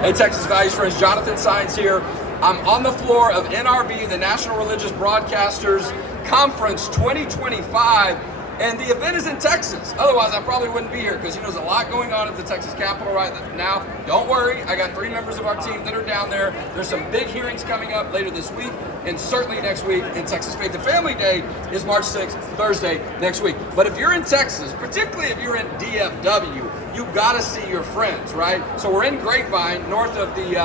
Hey, Texas Values friends, Jonathan Saenz here. I'm on the floor of NRB, the National Religious Broadcasters Conference 2025, and the event is in Texas. Otherwise, I probably wouldn't be here because there's a lot going on at the Texas Capitol right now. Don't worry, I got 3 members of our team that are down there. There's some big hearings coming up later this week and certainly next week in Texas Faith and Family Day is March 6th, Thursday next week. But if you're in Texas, particularly if you're in DFW, you gotta see your friends, right? So we're in Grapevine, north of the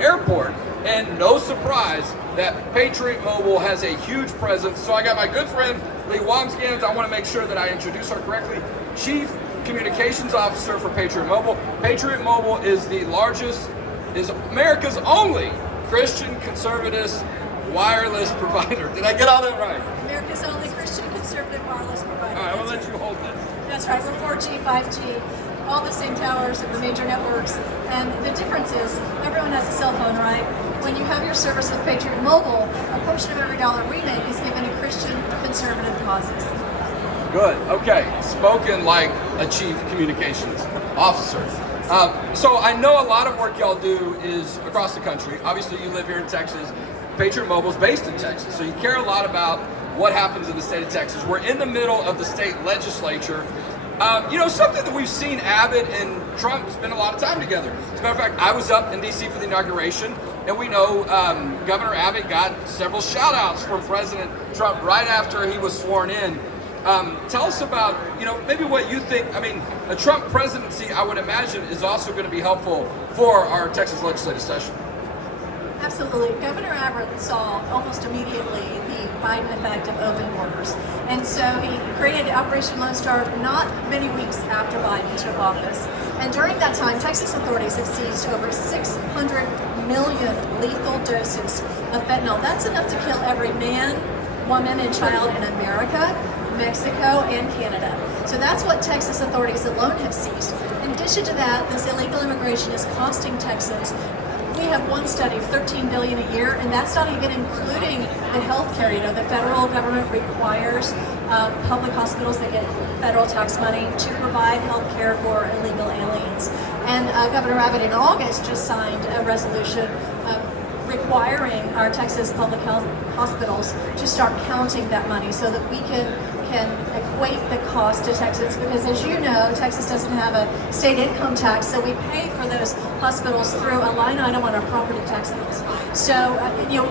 airport, and no surprise that Patriot Mobile has a huge presence. So I got my good friend Leigh Wambsganss. I want to make sure that I introduce her correctly. Chief Communications Officer for Patriot Mobile. Patriot Mobile is America's only Christian conservative wireless provider. Did I get all that right? America's only Christian conservative wireless provider. All right, I'll let you hold this. That's right, we're 4G, 5G, all the same towers of the major networks. And the difference is, everyone has a cell phone, right? When you have your service with Patriot Mobile, a portion of every dollar we make is given to Christian conservative causes. Good, okay. Spoken like a chief communications officer. So I know a lot of work y'all do is across the country. Obviously you live here in Texas. Patriot Mobile is based in Texas, so you care a lot about what happens in the state of Texas. We're in the middle of the state legislature. Something that we've seen Abbott and Trump spend a lot of time together. As a matter of fact, I was up in D.C. for the inauguration, and we know Governor Abbott got several shout-outs from President Trump right after he was sworn in. Tell us about, maybe what you think. I mean, a Trump presidency, I would imagine, is also going to be helpful for our Texas legislative session. Absolutely. Governor Abbott saw almost immediately the Biden effect of open borders. And so he created Operation Lone Star not many weeks after Biden took office. And during that time, Texas authorities have seized over 600 million lethal doses of fentanyl. That's enough to kill every man, woman, and child in America, Mexico, and Canada. So that's what Texas authorities alone have seized. In addition to that, this illegal immigration is costing Texans. We have one study of $13 billion a year, and that's not even including the health care. The federal government requires public hospitals that get federal tax money to provide health care for illegal aliens. And Governor Abbott in August just signed a resolution requiring our Texas public health hospitals to start counting that money so that we can equate the cost to Texans, because as you know, Texas doesn't have a state income tax, so we pay for those hospitals through a line item on our property tax bills. So,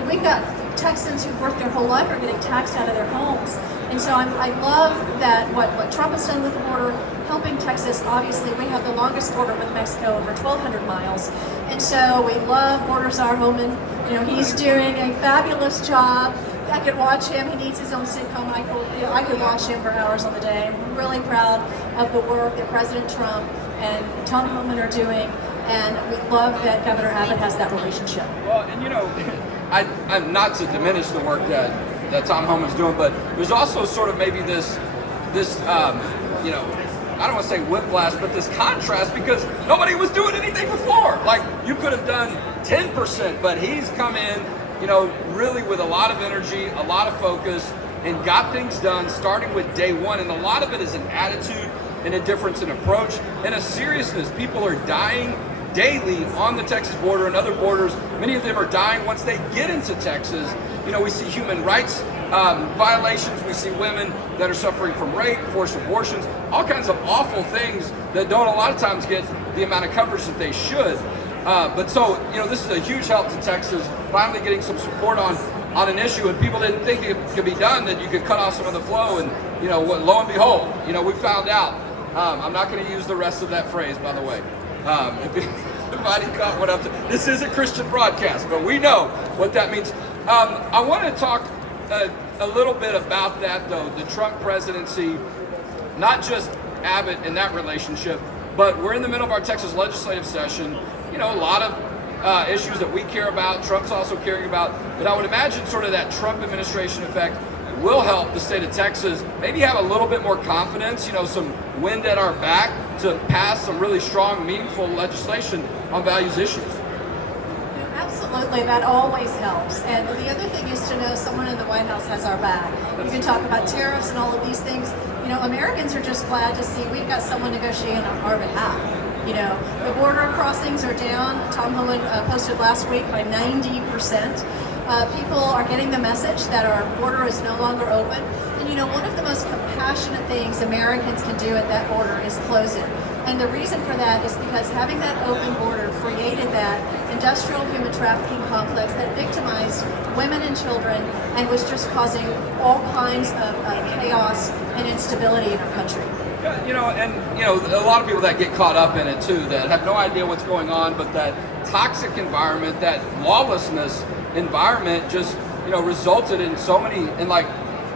we've got Texans who've worked their whole life are getting taxed out of their homes. And so I love that what Trump has done with the border, helping Texas. Obviously, we have the longest border with Mexico, over 1,200 miles. And so we love Borders Our Home, and he's doing a fabulous job. I could watch him. He needs his own sitcom. I could watch him for hours on the day. I'm really proud of the work that President Trump and Tom Homan are doing, and we love that Governor Abbott has that relationship. Well, and I'm not to diminish the work that Tom Homan's doing, but there's also sort of maybe this I don't want to say whiplash, but this contrast, because nobody was doing anything before. Like, you could have done 10%, but he's come in, really with a lot of energy, a lot of focus, and got things done starting with day one. And a lot of it is an attitude and a difference in approach and a seriousness. People are dying daily on the Texas border and other borders. Many of them are dying once they get into Texas. We see human rights violations. We see women that are suffering from rape, forced abortions, all kinds of awful things that don't a lot of times get the amount of coverage that they should. This is a huge help to Texas, finally getting some support on an issue, and people didn't think it could be done, that you could cut off some of the flow, and lo and behold, we found out. I'm not going to use the rest of that phrase, by the way. If anybody caught what up to, this is a Christian broadcast, but we know what that means. I want to talk a little bit about that, though, the Trump presidency, not just Abbott and that relationship, but we're in the middle of our Texas legislative session. A lot of issues that we care about, Trump's also caring about, but I would imagine sort of that Trump administration effect will help the state of Texas maybe have a little bit more confidence, some wind at our back to pass some really strong, meaningful legislation on values issues. Absolutely, that always helps. And the other thing is to know someone in the White House has our back. You can talk about tariffs and all of these things. Americans are just glad to see we've got someone negotiating on our behalf. The border crossings are down. Tom Holland posted last week by 90%. People are getting the message that our border is no longer open. And you know, one of the most compassionate things Americans can do at that border is close it. And the reason for that is because having that open border created that industrial human trafficking complex that victimized women and children and was just causing all kinds of chaos and instability in our country. Yeah, a lot of people that get caught up in it too, that have no idea what's going on, but that toxic environment, that lawlessness environment just, resulted in so many, like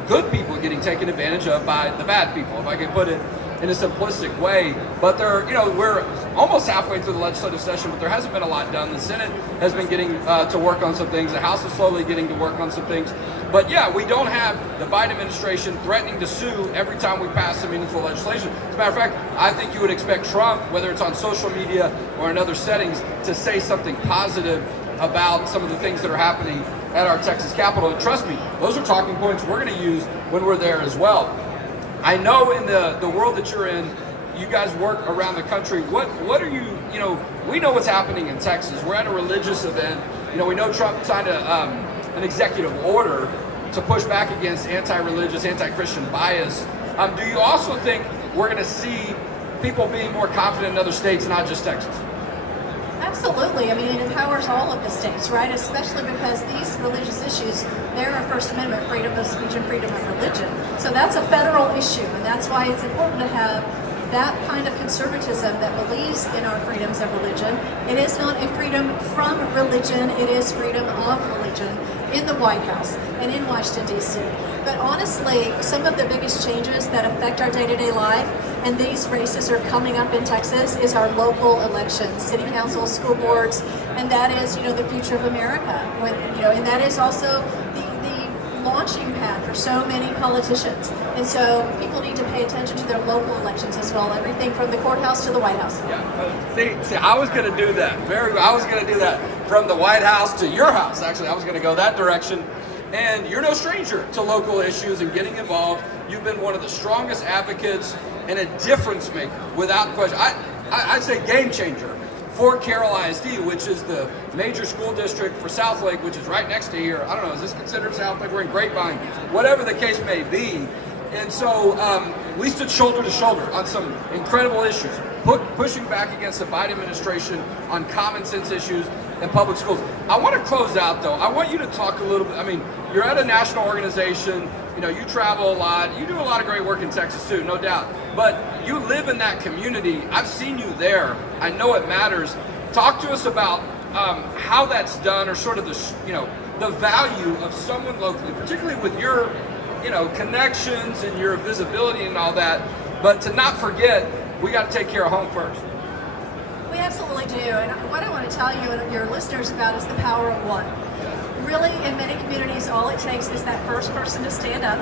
good people getting taken advantage of by the bad people, if I can put it in a simplistic way. But we're almost halfway through the legislative session, but there hasn't been a lot done. The Senate has been getting to work on some things. The House is slowly getting to work on some things. But yeah, we don't have the Biden administration threatening to sue every time we pass some meaningful legislation. As a matter of fact, I think you would expect Trump, whether it's on social media or in other settings, to say something positive about some of the things that are happening at our Texas Capitol. And trust me, those are talking points we're going to use when we're there as well. I know in the world that you're in, you guys work around the country. What are you, we know what's happening in Texas. We're at a religious event. We know Trump signed an executive order to push back against anti-religious, anti-Christian bias. Do you also think we're going to see people being more confident in other states, not just Texas? Absolutely. I mean, it empowers all of the states, right? Especially because these religious issues, they're a First Amendment freedom of speech and freedom of religion. So that's a federal issue, and that's why it's important to have that kind of conservatism that believes in our freedoms of religion. It is not a freedom from religion, it is freedom of religion in the White House and in Washington, D.C. But honestly, some of the biggest changes that affect our day-to-day life, and these races are coming up in Texas, is our local elections, city councils, school boards, and that is, the future of America. And that is also the launching pad for so many politicians. And so people need to pay attention to their local elections as well, everything from the courthouse to the White House. Yeah. See, I was going to do that. I was going to do that from the White House to your house. Actually, I was going to go that direction. And you're no stranger to local issues and getting involved. You've been one of the strongest advocates and a difference maker, without question. I'd say game changer for Carroll ISD, which is the major school district for Southlake, which is right next to here. I don't know, is this considered Southlake? We're in Grapevine, whatever the case may be. And so we stood shoulder to shoulder on some incredible issues, pushing back against the Biden administration on common sense issues in public schools. I want to close out though. I want you to talk a little bit. I mean, you're at a national organization, you travel a lot, you do a lot of great work in Texas too, no doubt. But you live in that community. I've seen you there. I know it matters. Talk to us about how that's done, or sort of the value of someone locally, particularly with your connections and your visibility and all that. But to not forget, we got to take care of home first. We absolutely do. And what I want to tell you and your listeners about is the power of one. Really, in many communities, all it takes is that first person to stand up,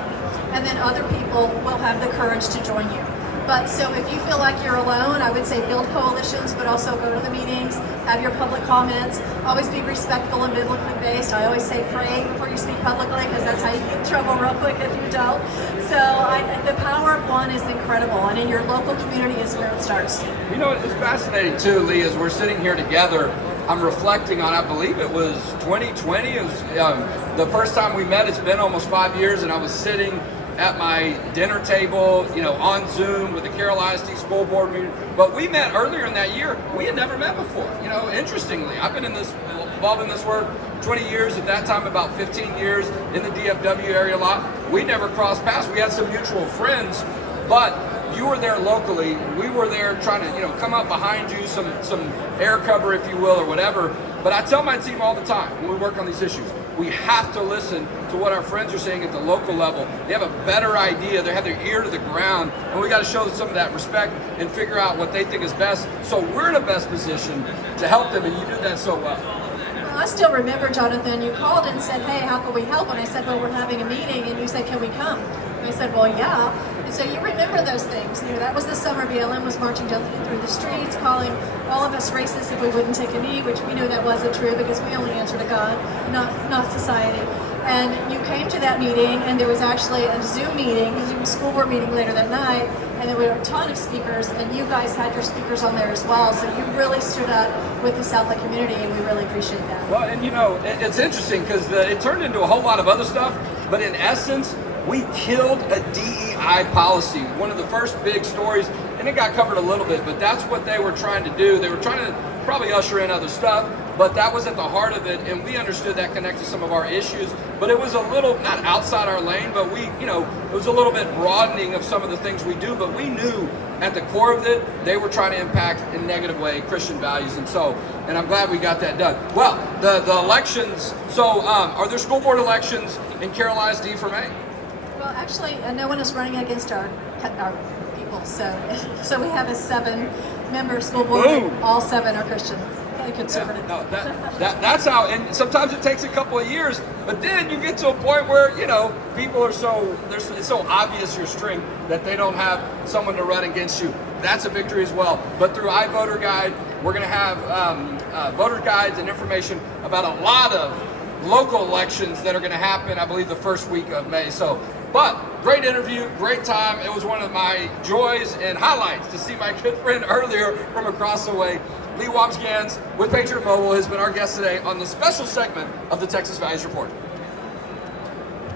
and then other people will have the courage to join you. But so if you feel like you're alone, I would say build coalitions, but also go to the meetings, have your public comments, always be respectful and biblically based. I always say pray before you speak publicly, because that's how you get in trouble real quick if you don't. So the power of one is incredible, and in your local community is where it starts. It's fascinating too, Leigh, as we're sitting here together. I'm reflecting on, I believe it was 2020. It was the first time we met. It's been almost 5 years, and I was sitting at my dinner table, on Zoom with the Carroll ISD school board meeting. But we met earlier in that year. We had never met before. Interestingly, I've been involved in this work 20 years. At that time, about 15 years in the DFW area a lot. We never crossed paths. We had some mutual friends, but you were there locally. We were there trying to, come up behind you, some air cover, if you will, or whatever. But I tell my team all the time when we work on these issues, we have to listen to what our friends are saying at the local level. They have a better idea. They have their ear to the ground, and we got to show them some of that respect and figure out what they think is best. So we're in the best position to help them, and you do that so well. Well, I still remember, Jonathan, you called and said, hey, how can we help? And I said, well, we're having a meeting, and you said, can we come? And I said, well, yeah. And so you remember those things. That was the summer BLM was marching down through the streets, calling all of us racist if we wouldn't take a knee, which we knew that wasn't true because we only answer to God, not society. And you came to that meeting, and there was actually a Zoom meeting, a Zoom school board meeting later that night, and then we have a ton of speakers, and you guys had your speakers on there as well, so you really stood up with the South Lake community, and we really appreciate that. Well, and it's interesting because it turned into a whole lot of other stuff, but in essence, we killed a DEI policy. One of the first big stories, and it got covered a little bit, but that's what they were trying to do. They were trying to probably usher in other stuff, but that was at the heart of it, and we understood that connected to some of our issues, but it was a little, not outside our lane, but it was a little bit broadening of some of the things we do, but we knew at the core of it, they were trying to impact in a negative way Christian values, and I'm glad we got that done. Well, the elections, so are there school board elections in Caroline's D for May? Well, actually, no one is running against our people, so we have a 7-member school board. Boom. All 7 are Christian, conservative. Yeah, no, that's how, and sometimes it takes a couple of years, but then you get to a point where, people are it's so obvious your strength that they don't have someone to run against you. That's a victory as well. But through iVoter Guide, we're going to have voter guides and information about a lot of local elections that are going to happen, I believe, the first week of May. But great interview, great time. It was one of my joys and highlights to see my good friend earlier from across the way. Leigh Wambsganss with Patriot Mobile has been our guest today on the special segment of the Texas Values Report.